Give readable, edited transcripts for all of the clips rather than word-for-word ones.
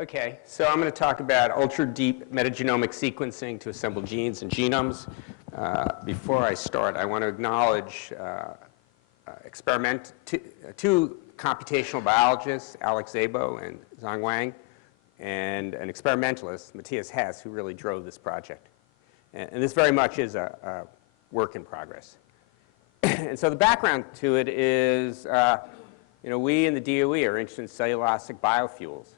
Okay, so I'm going to talk about ultra-deep metagenomic sequencing to assemble genes and genomes. Before I start, I want to acknowledge two computational biologists, Alex Szabo and Zhang Wang, and an experimentalist, Matthias Hess, who really drove this project. And this very much is a work in progress. And so the background to it is, we in the DOE are interested in cellulosic biofuels.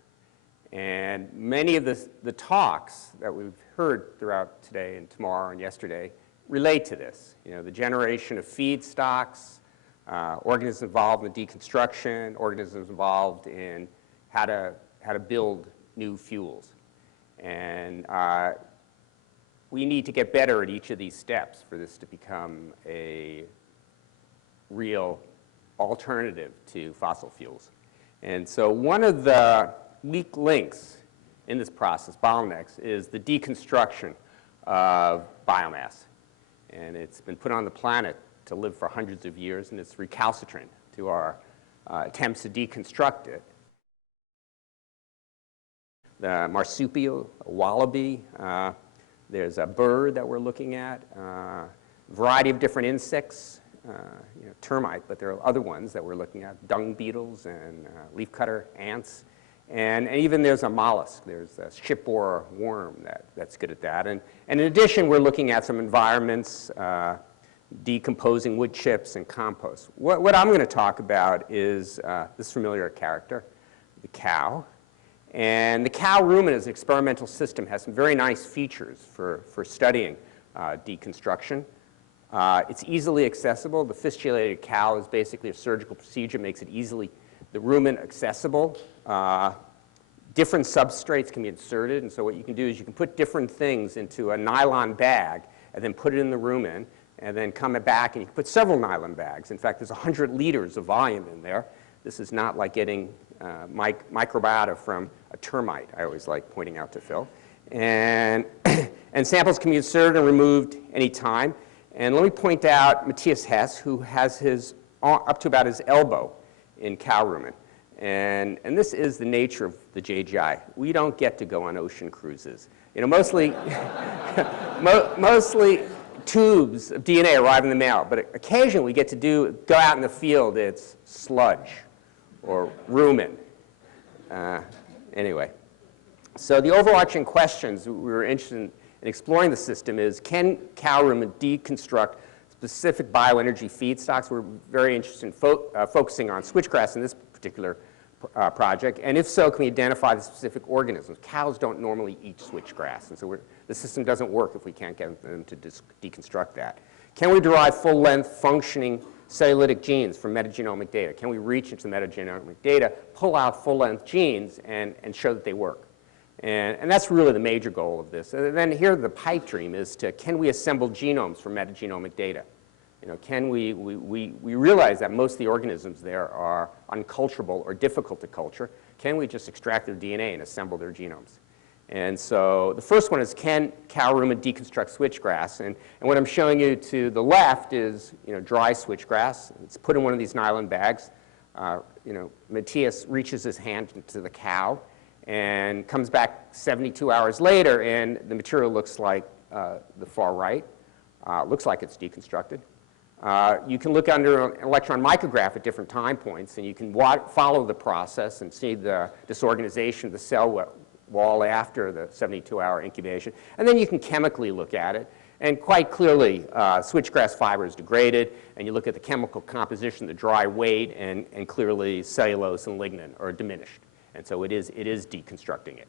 And many of the talks that we've heard throughout today and tomorrow and yesterday relate to this. The generation of feedstocks, organisms involved in the deconstruction, organisms involved in how to build new fuels. And we need to get better at each of these steps for this to become a real alternative to fossil fuels. And so one of the weak links in this process, bottlenecks, is the deconstruction of biomass. And it's been put on the planet to live for hundreds of years, and it's recalcitrant to our attempts to deconstruct it. The marsupial, a wallaby, there's a bird that we're looking at, a variety of different insects, termite, but there are other ones that we're looking at, dung beetles and leafcutter ants. And even there's a mollusk. There's a shipborer worm that's good at that. And in addition, we're looking at some environments, decomposing wood chips and compost. What I'm going to talk about is this familiar character, the cow. And the cow rumen as an experimental system has some very nice features for studying deconstruction. It's easily accessible. The fistulated cow is basically a surgical procedure, makes it easily, the rumen accessible. Different substrates can be inserted, and so what you can do is you can put different things into a nylon bag and then put it in the rumen and then come back and you can put several nylon bags. In fact, there's 100 liters of volume in there. This is not like getting microbiota from a termite, I always like pointing out to Phil. And samples can be inserted and removed anytime. And let me point out Matthias Hess, who has his up to about his elbow in cow rumen. And this is the nature of the JGI. We don't get to go on ocean cruises. Mostly, mostly tubes of DNA arrive in the mail, but occasionally we get to go out in the field. It's sludge or rumen. Anyway, so the overarching questions we were interested in exploring the system is, can cow rumen deconstruct specific bioenergy feedstocks? We're very interested in focusing on switchgrass in this particular project, and if so, can we identify the specific organisms? Cows don't normally eat switchgrass, and so the system doesn't work if we can't get them to deconstruct that. Can we derive full-length functioning cellulolytic genes from metagenomic data? Can we reach into metagenomic data, pull out full-length genes, and show that they work? And that's really the major goal of this. And then here the pipe dream is can we assemble genomes from metagenomic data? Can we realize that most of the organisms there are unculturable or difficult to culture. Can we just extract their DNA and assemble their genomes? And so the first one is, can cow rumen deconstruct switchgrass? And what I'm showing you to the left is dry switchgrass. It's put in one of these nylon bags. Matthias reaches his hand into the cow and comes back 72 hours later, and the material looks like the far right. Looks like it's deconstructed. You can look under an electron micrograph at different time points, and you can follow the process and see the disorganization of the cell wall after the 72-hour incubation. And then you can chemically look at it, and quite clearly switchgrass fiber is degraded, and you look at the chemical composition, the dry weight, and clearly cellulose and lignin are diminished. And so it is deconstructing it.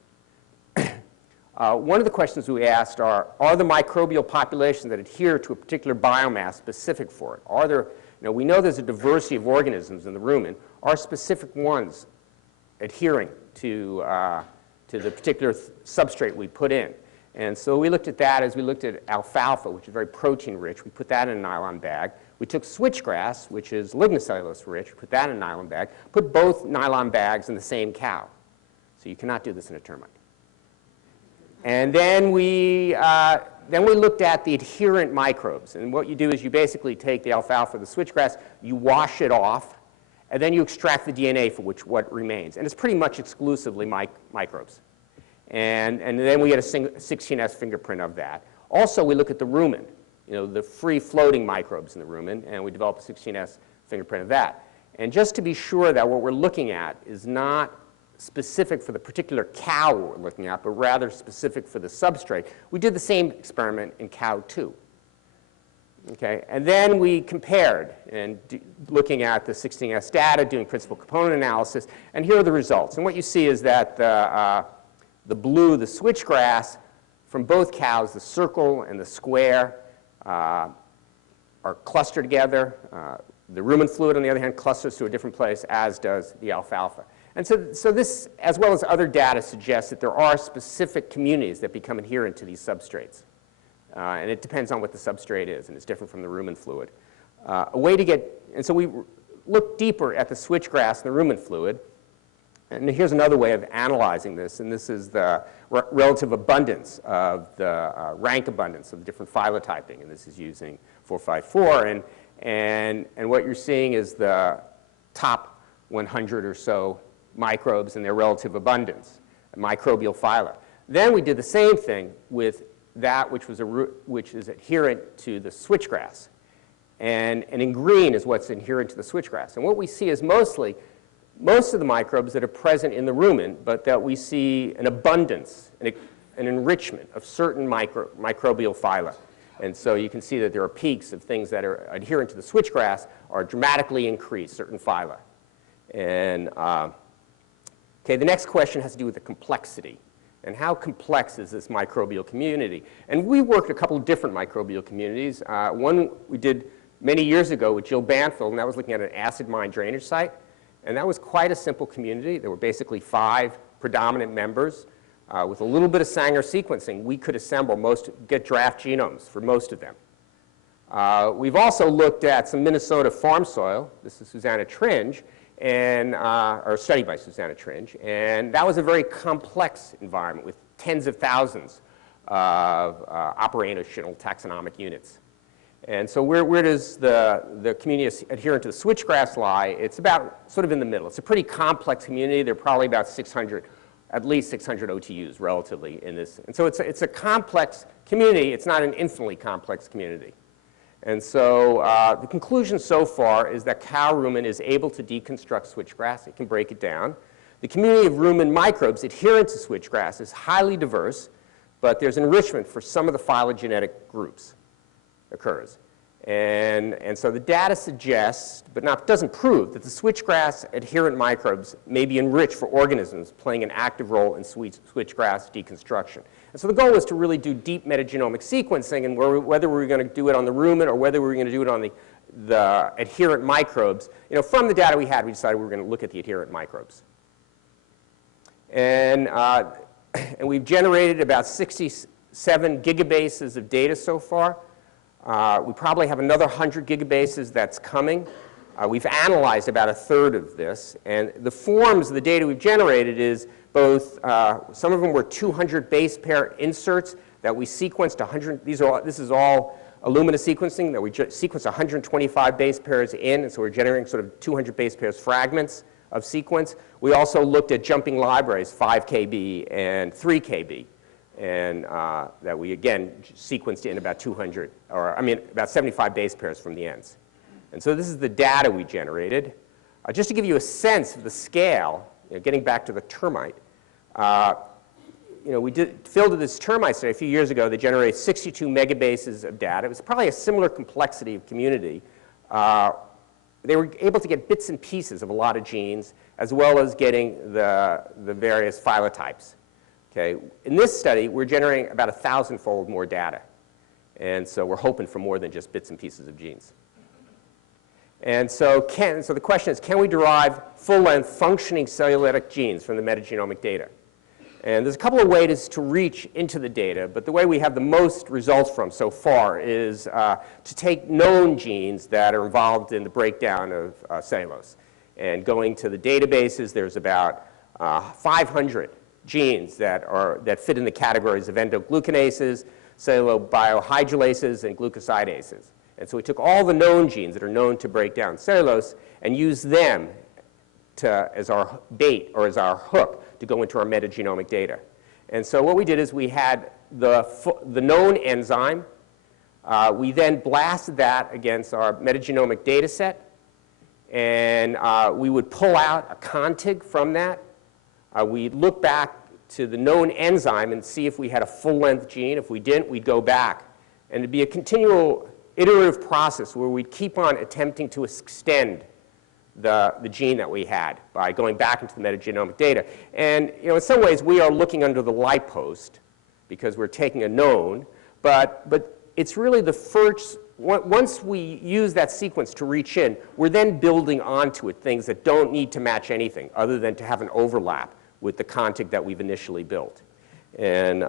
One of the questions we asked are the microbial populations that adhere to a particular biomass specific for it? Are there, we know there's a diversity of organisms in the rumen. Are specific ones adhering to the particular substrate we put in? And so we looked at that as we looked at alfalfa, which is very protein rich. We put that in a nylon bag. We took switchgrass, which is lignocellulose rich, put that in a nylon bag, put both nylon bags in the same cow. So you cannot do this in a termite. And then we looked at the adherent microbes. And what you do is you basically take the alfalfa, the switchgrass, you wash it off, and then you extract the DNA for what remains. And it's pretty much exclusively microbes. And then we get a 16S fingerprint of that. Also, we look at the rumen, the free-floating microbes in the rumen, and we develop a 16S fingerprint of that. And just to be sure that what we're looking at is not specific for the particular cow we're looking at, but rather specific for the substrate, we did the same experiment in cow 2. Okay, and then we compared, and looking at the 16S data, doing principal component analysis, and here are the results. And what you see is that the blue, the switchgrass, from both cows, the circle and the square are clustered together. The rumen fluid, on the other hand, clusters to a different place, as does the alfalfa. And so this, as well as other data, suggests that there are specific communities that become adherent to these substrates. And it depends on what the substrate is, and it's different from the rumen fluid. And so we looked deeper at the switchgrass and the rumen fluid. And here's another way of analyzing this, and this is the relative abundance of the rank abundance of the different phylotyping, and this is using 454. And what you're seeing is the top 100 or so microbes and their relative abundance, microbial phyla. Then we did the same thing with that which is adherent to the switchgrass. And in green is what's adherent to the switchgrass. And what we see is most of the microbes that are present in the rumen, but that we see an abundance, an enrichment of certain microbial phyla. And so you can see that there are peaks of things that are adherent to the switchgrass are dramatically increased, certain phyla. And okay, the next question has to do with the complexity. And how complex is this microbial community? And we worked a couple of different microbial communities. One we did many years ago with Jill Banfield, and that was looking at an acid mine drainage site. And that was quite a simple community. There were basically 5 predominant members. With a little bit of Sanger sequencing, we could assemble get draft genomes for most of them. We've also looked at some Minnesota farm soil. This is Susanna Tringe, or studied by Susanna Tringe. And that was a very complex environment with tens of thousands of operational taxonomic units. And so where does the community adherent to the switchgrass lie? It's about sort of in the middle. It's a pretty complex community. There are probably about 600, at least 600 OTUs relatively in this. And so it's a complex community. It's not an infinitely complex community. And so the conclusion so far is that cow rumen is able to deconstruct switchgrass. It can break it down. The community of rumen microbes adherent to switchgrass is highly diverse, but there's enrichment for some of the phylogenetic groups occurs. And so the data suggests, but doesn't prove, that the switchgrass adherent microbes may be enriched for organisms playing an active role in switchgrass deconstruction. And so the goal was to really do deep metagenomic sequencing, and whether we were going to do it on the rumen or whether we were going to do it on the adherent microbes. From the data we had, we decided we were going to look at the adherent microbes. And we've generated about 67 gigabases of data so far. We probably have another 100 gigabases that's coming. We've analyzed about a third of this. And the forms of the data we've generated is both, some of them were 200 base pair inserts that we sequenced 100. This is all Illumina sequencing that we sequenced 125 base pairs in. And so we're generating sort of 200 base pairs fragments of sequence. We also looked at jumping libraries, 5 KB and 3 KB. And that we, again, sequenced in about 200, about 75 base pairs from the ends. And so this is the data we generated. Just to give you a sense of the scale, getting back to the termite, we fielded this termite study a few years ago. They generated 62 megabases of data. It was probably a similar complexity of community. They were able to get bits and pieces of a lot of genes, as well as getting the various phylotypes. Okay. In this study, we're generating about 1,000-fold more data. And so we're hoping for more than just bits and pieces of genes. And so the question is, can we derive full-length functioning cellulolytic genes from the metagenomic data? And there's a couple of ways to reach into the data, but the way we have the most results from so far is to take known genes that are involved in the breakdown of cellulose. And going to the databases, there's about 500 genes that fit in the categories of endoglucanases, cellulobiohydrolases, and glucosidases. And so we took all the known genes that are known to break down cellulose and used them as our bait or as our hook to go into our metagenomic data. And so what we did is we had the known enzyme. We then blasted that against our metagenomic data set, and we would pull out a contig from that. We'd look back to the known enzyme and see if we had a full-length gene. If we didn't, we'd go back. And it'd be a continual iterative process where we'd keep on attempting to extend the gene that we had by going back into the metagenomic data. And in some ways, we are looking under the light post because we're taking a known, but it's really the first, once we use that sequence to reach in, we're then building onto it things that don't need to match anything other than to have an overlap with the contig that we've initially built. And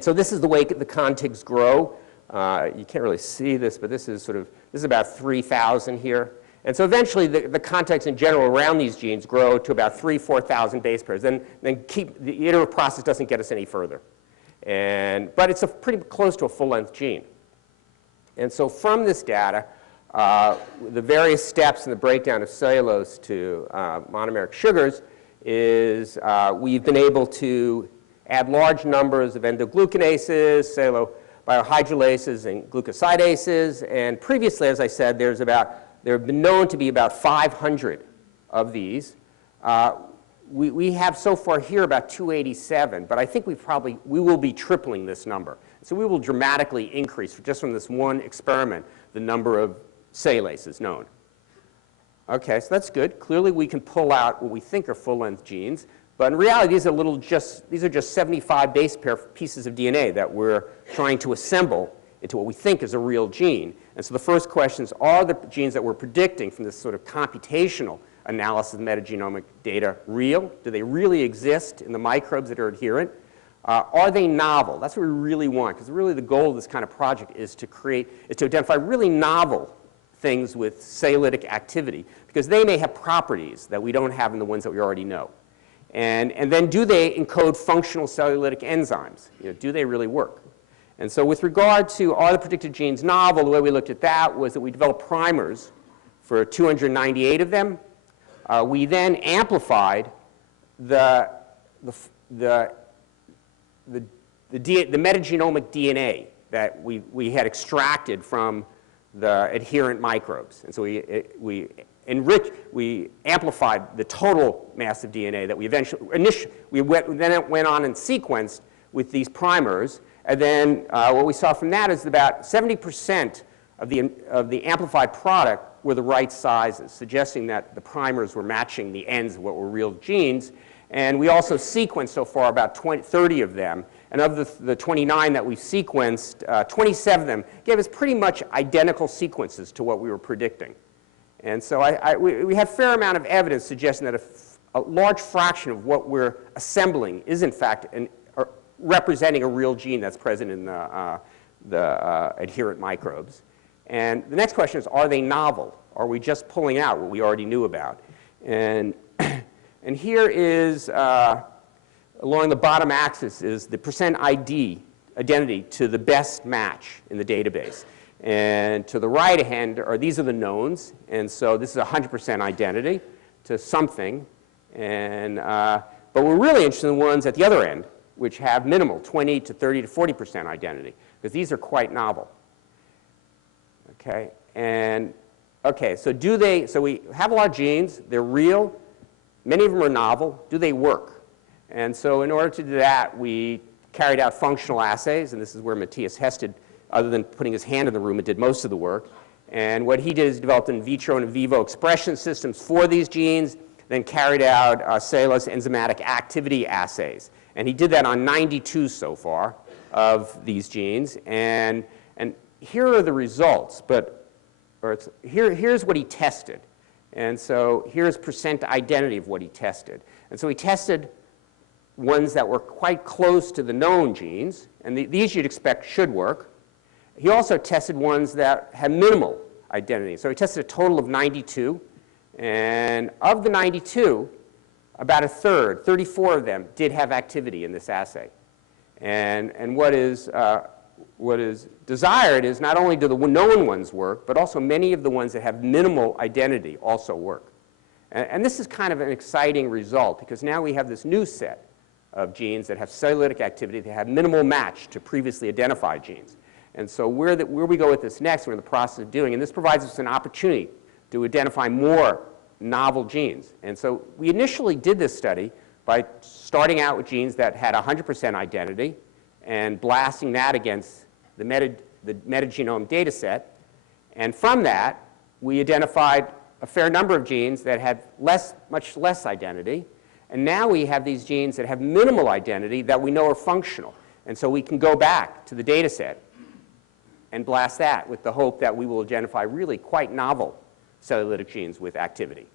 so this is the way the contigs grow. You can't really see this, but this is about 3,000 here. And so eventually the contigs in general around these genes grow to about 4,000 base pairs. Then the iterative process doesn't get us any further. But it's pretty close to a full-length gene. And so from this data, the various steps in the breakdown of cellulose to monomeric sugars is we've been able to add large numbers of endoglucanases, cellulobiohydrolases, and glucosidases. And previously, as I said, there have been known to be about 500 of these. We have so far here about 287, but I think we will be tripling this number. So we will dramatically increase, just from this one experiment, the number of cellulases known. Okay, so that's good. Clearly, we can pull out what we think are full-length genes, but in reality, these are just 75 base pair pieces of DNA that we're trying to assemble into what we think is a real gene. And so the first question is, are the genes that we're predicting from this sort of computational analysis of metagenomic data real? Do they really exist in the microbes that are adherent? Are they novel? That's what we really want, because really the goal of this kind of project is to identify really novel things with cellulolytic activity, because they may have properties that we don't have in the ones that we already know. And then do they encode functional cellulolytic enzymes? Do they really work? And so with regard to are the predicted genes novel, the way we looked at that was that we developed primers for 298 of them. We then amplified the metagenomic DNA that we had extracted from the adherent microbes. And so we amplified the total mass of DNA that we then went on and sequenced with these primers. And then what we saw from that is about 70% of the amplified product were the right sizes, suggesting that the primers were matching the ends of what were real genes. And we also sequenced so far about 30 of them. And of the 29 that we sequenced, 27 of them gave us pretty much identical sequences to what we were predicting. And so we have a fair amount of evidence suggesting that a large fraction of what we're assembling is, in fact, representing a real gene that's present in the adherent microbes. And the next question is, are they novel? Are we just pulling out what we already knew about? And here is, along the bottom axis, is the percent identity to the best match in the database. And to the right hand, these are the knowns. And so this is 100% identity to something. But we're really interested in the ones at the other end, which have minimal, 20 to 30 to 40% identity, because these are quite novel. Okay, so we have a lot of genes, they're real, many of them are novel, do they work? And so in order to do that, we carried out functional assays, and this is where Matthias Hested, other than putting his hand in the rumen, did most of the work. And what he did is developed in vitro and in vivo expression systems for these genes, then carried out cellulose enzymatic activity assays. And he did that on 92 so far of these genes. And here are the results, here's what he tested. And so here's percent identity of what he tested. And so he tested ones that were quite close to the known genes, and these you'd expect should work. He also tested ones that had minimal identity. So he tested a total of 92, and of the 92, about a third, 34 of them, did have activity in this assay. And what is desired is not only do the known ones work, but also many of the ones that have minimal identity also work. And this is kind of an exciting result because now we have this new set of genes that have cellulolytic activity that have minimal match to previously identified genes. And so where we go with this next, we're in the process of doing, and this provides us an opportunity to identify more novel genes. And so we initially did this study by starting out with genes that had 100% identity and blasting that against the metagenome data set. And from that, we identified a fair number of genes that had much less identity. And now we have these genes that have minimal identity that we know are functional. And so we can go back to the data set and blast that with the hope that we will identify really quite novel cellulolytic genes with activity.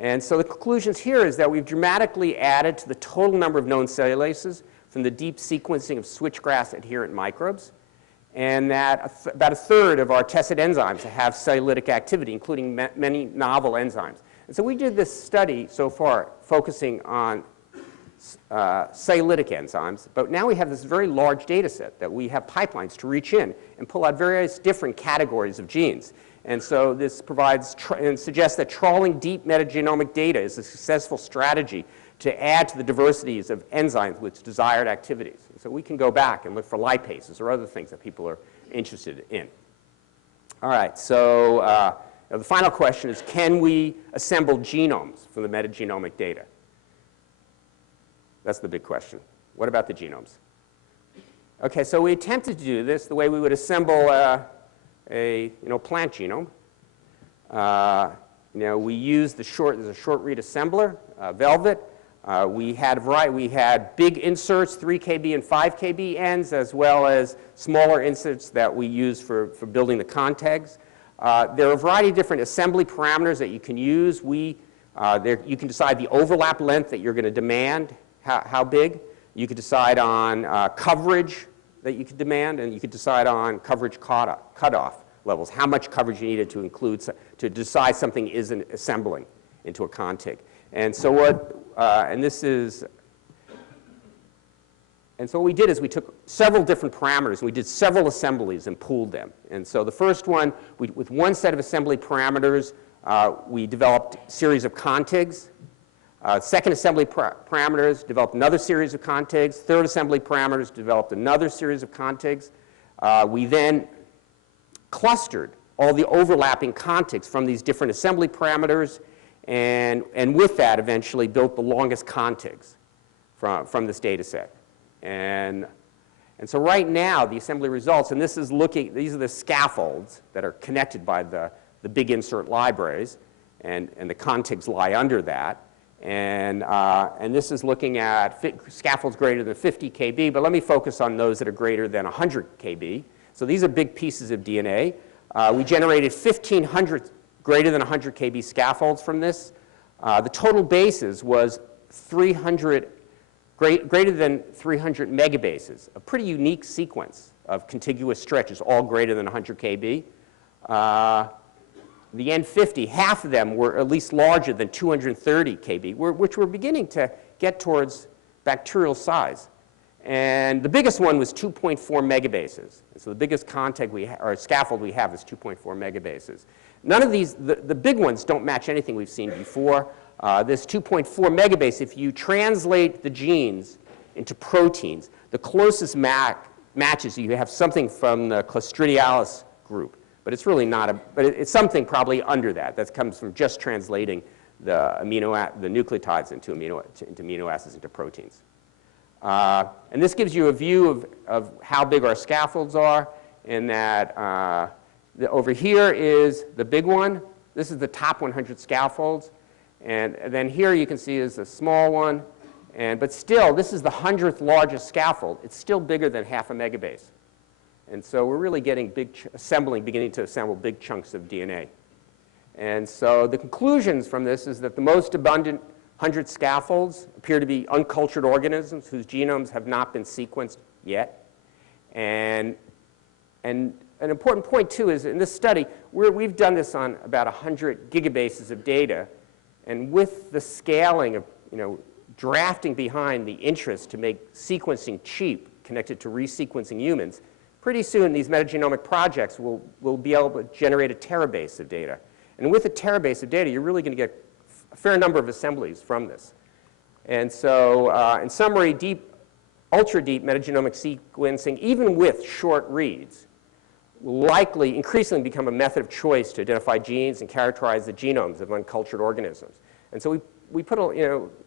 And so the conclusions here is that we've dramatically added to the total number of known cellulases from the deep sequencing of switchgrass adherent microbes, and that about a third of our tested enzymes have cellulolytic activity, including many novel enzymes. And so we did this study so far focusing on cellulolytic enzymes, but now we have this very large data set that we have pipelines to reach in and pull out various different categories of genes. And so this provides and suggests that trawling deep metagenomic data is a successful strategy to add to the diversities of enzymes with desired activities. So we can go back and look for lipases or other things that people are interested in. All right, so the final question is, can we assemble genomes from the metagenomic data? That's the big question. What about the genomes? Okay, so we attempted to do this the way we would assemble a plant genome. We used there's a short read assembler, Velvet. We had big inserts, 3 kb and 5 kb ends, as well as smaller inserts that we use for building the contegs. There are a variety of different assembly parameters that you can use. You can decide the overlap length that you're going to demand, how big. You could decide on coverage that you could demand, and you could decide on coverage cutoff levels, how much coverage you needed to include to decide something isn't assembling into a contig. And so what we did is we took several different parameters and we did several assemblies and pooled them. And so the first one, with one set of assembly parameters, we developed a series of contigs. Second assembly parameters developed another series of contigs. Third assembly parameters developed another series of contigs. We then clustered all the overlapping contigs from these different assembly parameters, and with that eventually built the longest contigs from this data set. And so right now the assembly results, and these are the scaffolds that are connected by the big insert libraries, and the contigs lie under that. And this is looking at scaffolds greater than 50 kb, but let me focus on those that are greater than 100 kb. So these are big pieces of DNA. We generated 1,500 greater than 100 kb scaffolds from this. The total bases was greater than 300 megabases, a pretty unique sequence of contiguous stretches, all greater than 100 kb. The N50, half of them were at least larger than 230 kb, which were beginning to get towards bacterial size. And the biggest one was 2.4 megabases. And so the biggest scaffold we have is 2.4 megabases. None of these, the big ones don't match anything we've seen before. This 2.4 megabase, if you translate the genes into proteins, the closest matches, you have something from the Clostridialis group. But it's really not but it's something probably under that. That comes from just translating the nucleotides into amino acids into proteins. And this gives you a view of how big our scaffolds are, in that over here is the big one. This is the top 100 scaffolds. And then here you can see is a small one. But still, this is the 100th largest scaffold. It's still bigger than half a megabase. And so we're really getting beginning to assemble big chunks of DNA. And so the conclusions from this is that the most abundant 100 scaffolds appear to be uncultured organisms whose genomes have not been sequenced yet. And an important point, too, is in this study, we've done this on about 100 gigabases of data. And with the scaling of, drafting behind the interest to make sequencing cheap, connected to resequencing humans, pretty soon these metagenomic projects will be able to generate a terabase of data. And with a terabase of data, you're really going to get a fair number of assemblies from this. And so in summary, ultra-deep metagenomic sequencing, even with short reads, will likely increasingly become a method of choice to identify genes and characterize the genomes of uncultured organisms. And so we put,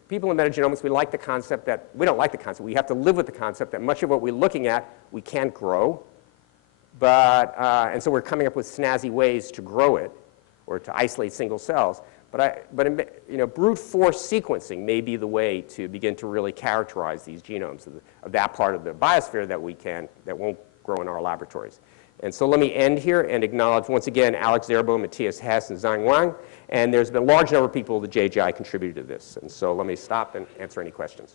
people in metagenomics, we like the concept that, we don't like the concept, we have to live with the concept that much of what we're looking at, we can't grow. But, and so we're coming up with snazzy ways to grow it or to isolate single cells. But brute force sequencing may be the way to begin to really characterize these genomes of that part of the biosphere that won't grow in our laboratories. And so let me end here and acknowledge once again Alex Zerbo, Matthias Hess, and Zhang Wang. And there's been a large number of people at the JGI contributed to this. And so let me stop and answer any questions.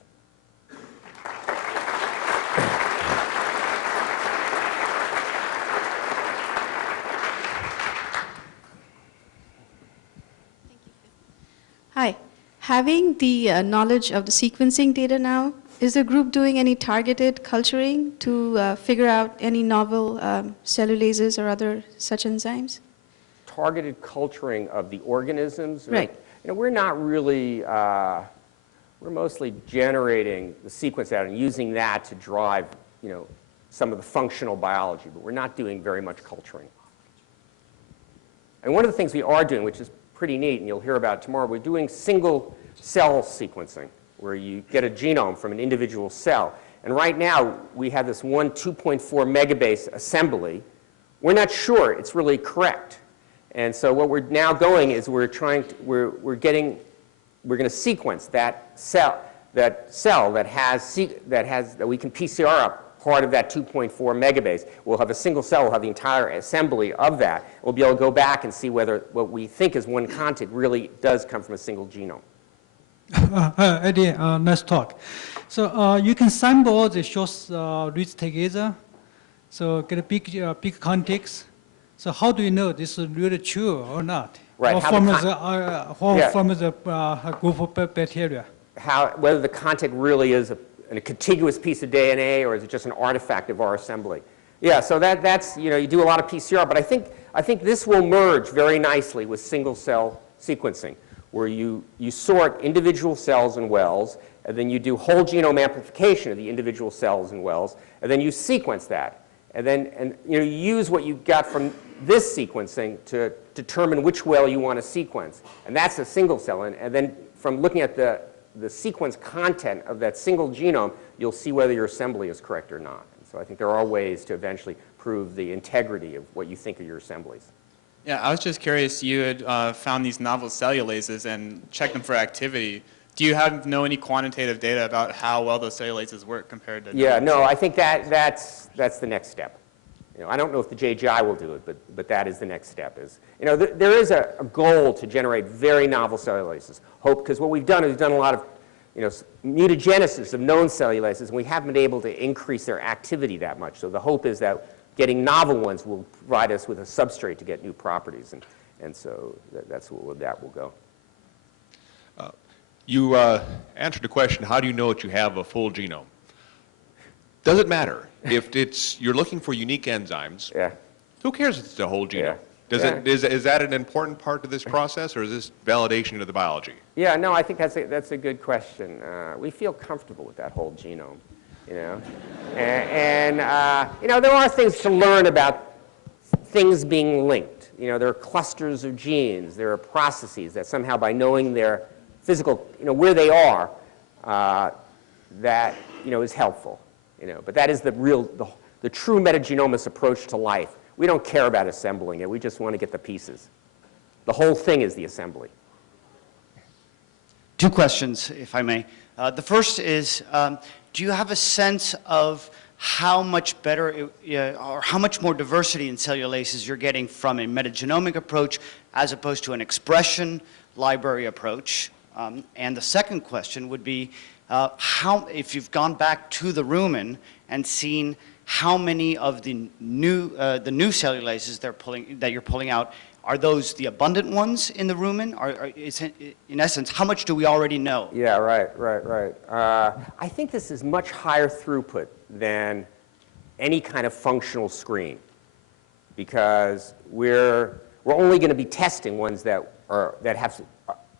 Hi. Having the knowledge of the sequencing data now, is the group doing any targeted culturing to figure out any novel cellulases or other such enzymes? Targeted culturing of the organisms? Right. We're not really, we're mostly generating the sequence data and using that to drive, some of the functional biology, but we're not doing very much culturing. And one of the things we are doing, which is pretty neat, and you'll hear about it tomorrow, we're doing single cell sequencing, where you get a genome from an individual cell. And right now, we have this 2.4 megabase assembly. We're not sure it's really correct. And so what we're now going is we're going to sequence that cell that we can PCR up part of that 2.4 megabase. We'll have a single cell, we'll have the entire assembly of that. We'll be able to go back and see whether what we think is one content really does come from a single genome. Eddy, nice talk. So you can sample the short reads together, so get a big context. So how do you know this is really true or not? Right. Or from the group of bacteria? Whether the content really is a contiguous piece of DNA or is it just an artifact of our assembly? Yeah, so that's, you do a lot of PCR, but I think this will merge very nicely with single cell sequencing, where you sort individual cells and wells, and then you do whole genome amplification of the individual cells and wells, and then you sequence that. And you use what you got from this sequencing to determine which well you want to sequence. And that's a single cell. And then from looking at the sequence content of that single genome, you'll see whether your assembly is correct or not. And so I think there are ways to eventually prove the integrity of what you think are your assemblies. Yeah, I was just curious, you had found these novel cellulases and checked them for activity. Do you know any quantitative data about how well those cellulases work compared to? Yeah, no, I think that's the next step. I don't know if the JGI will do it, but that is the next step. There is a goal to generate very novel cellulases. Because what we've done is we've done a lot of mutagenesis of known cellulases, and we haven't been able to increase their activity that much. So the hope is that getting novel ones will provide us with a substrate to get new properties, and so that's where that will go. You answered the question, how do you know that you have a full genome? Does it matter? If you're looking for unique enzymes, yeah. Who cares if it's the whole genome? Yeah. Is that an important part of this process, or is this validation of the biology? Yeah, no, I think that's a good question. We feel comfortable with that whole genome, and there are things to learn about things being linked. There are clusters of genes, there are processes that somehow by knowing their physical, where they are, that is helpful. But that is the true metagenomics approach to life. We don't care about assembling it. We just want to get the pieces. The whole thing is the assembly. Two questions, if I may. The first is, do you have a sense of how much better or how much more diversity in cellulases you're getting from a metagenomic approach as opposed to an expression library approach? And the second question would be, if you've gone back to the rumen and seen how many of the new cellulases that you're pulling out, are those the abundant ones in the rumen? In essence, how much do we already know? Yeah, right. I think this is much higher throughput than any kind of functional screen, because we're only going to be testing ones that have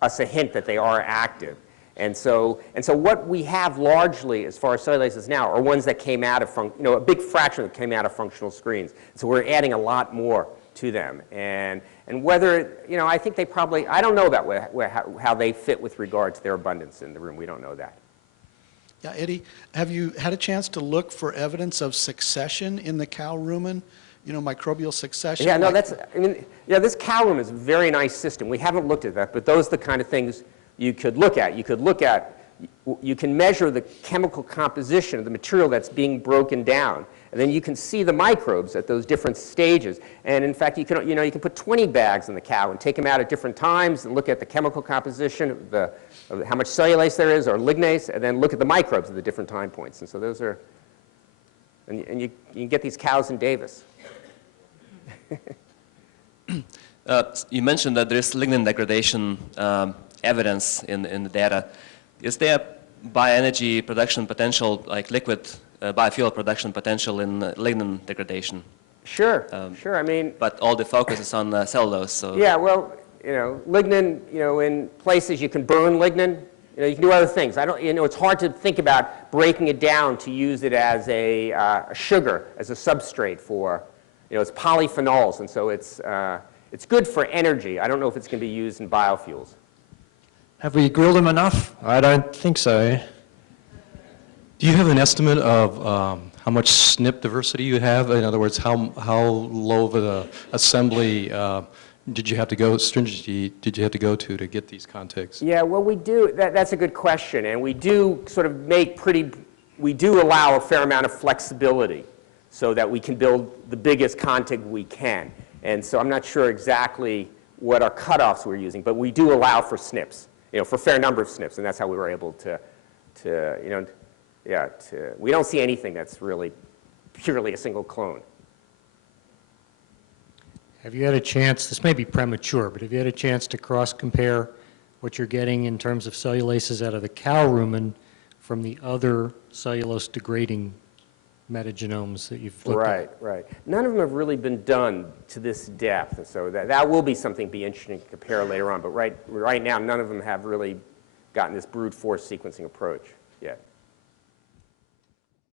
us a hint that they are active. And so what we have largely as far as cellulases now are ones that came out of, a big fraction that came out of functional screens. So we're adding a lot more to them. And whether, I think they probably, I don't know about how they fit with regard to their abundance in the room. We don't know that. Yeah, Eddy, have you had a chance to look for evidence of succession in the cow rumen? Microbial succession? Yeah, no, this cow rumen is a very nice system. We haven't looked at that, but those are the kind of things you could look at. You can measure the chemical composition of the material that's being broken down, and then you can see the microbes at those different stages. And in fact, you can put 20 bags in the cow and take them out at different times and look at the chemical composition of how much cellulase there is or lignase, and then look at the microbes at the different time points. And so those are, and you can get these cows in Davis. You mentioned that there is lignin degradation evidence in the data. Is there bioenergy production potential, like liquid biofuel production potential in lignin degradation? Sure, sure. But all the focus is on cellulose. So. Yeah, well, lignin, in places you can burn lignin. You can do other things. It's hard to think about breaking it down to use it as a sugar, as a substrate for, it's polyphenols, and so it's good for energy. I don't know if it's going to be used in biofuels. Have we grilled them enough? I don't think so. Do you have an estimate of how much SNP diversity you have? In other words, how low of an assembly did you have to go, stringency did you have to go to get these contigs? Yeah, well, we do. That's a good question, and we do sort of we do allow a fair amount of flexibility so that we can build the biggest contig we can. And so I'm not sure exactly what our cutoffs we're using, but we do allow for SNPs, for a fair number of SNPs, and that's how we were able to we don't see anything that's really purely a single clone. Have you had a chance, this may be premature, but have you had a chance to cross-compare what you're getting in terms of cellulases out of the cow rumen from the other cellulose-degrading metagenomes that you've looked at? Right. None of them have really been done to this depth, and so that will be something to be interesting to compare later on. But right now, none of them have really gotten this brute force sequencing approach yet.